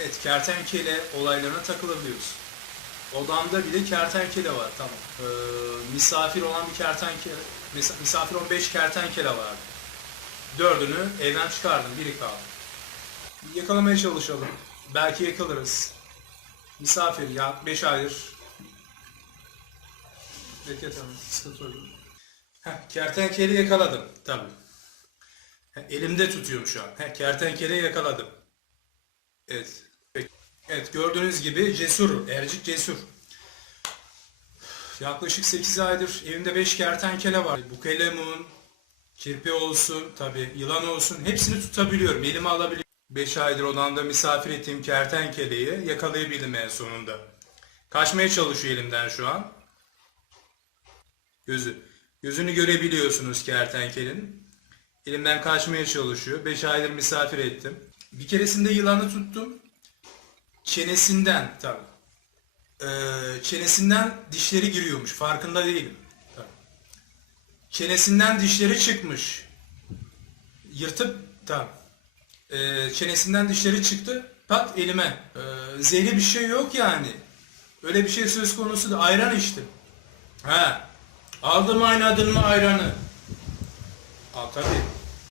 Evet, kertenkele olaylarına takılabiliyoruz. Odamda bir de kertenkele var, tamam. Ee, misafir olan bir kertenkele, mis- misafir 15 kertenkele vardı. Dördünü evden çıkardım, biri kaldı. Yakalamaya çalışalım. Belki yakalarız. Misafir ya 5 aydır. Bekle tamam, sıkıntı kertenkeleyi yakaladım, tabii. Elimde tutuyorum şu an. Heh, kertenkeleyi yakaladım. Evet. Evet gördüğünüz gibi cesur, Ercik cesur. Yaklaşık 8 aydır evimde 5 kertenkele var. Bukelemun, kirpi olsun, tabi yılan olsun hepsini tutabiliyorum, elime alabiliyorum. 5 aydır odamda misafir ettiğim kertenkeleyi yakalayabildim en sonunda. Kaçmaya çalışıyor elimden şu an. Gözü. Gözünü görebiliyorsunuz kertenkelenin. Elimden kaçmaya çalışıyor. 5 aydır misafir ettim. Bir keresinde yılanı tuttum. Çenesinden tabii. Ee, çenesinden dişleri giriyormuş. Farkında değilim. Tabii. Çenesinden dişleri çıkmış. Yırtıp tabii. Ee, çenesinden dişleri çıktı. Pat elime. Ee, zehri bir şey yok yani. Öyle bir şey söz konusu da ayran içtim. Ha. Aldım aynadın mı ayranı? Al tabii.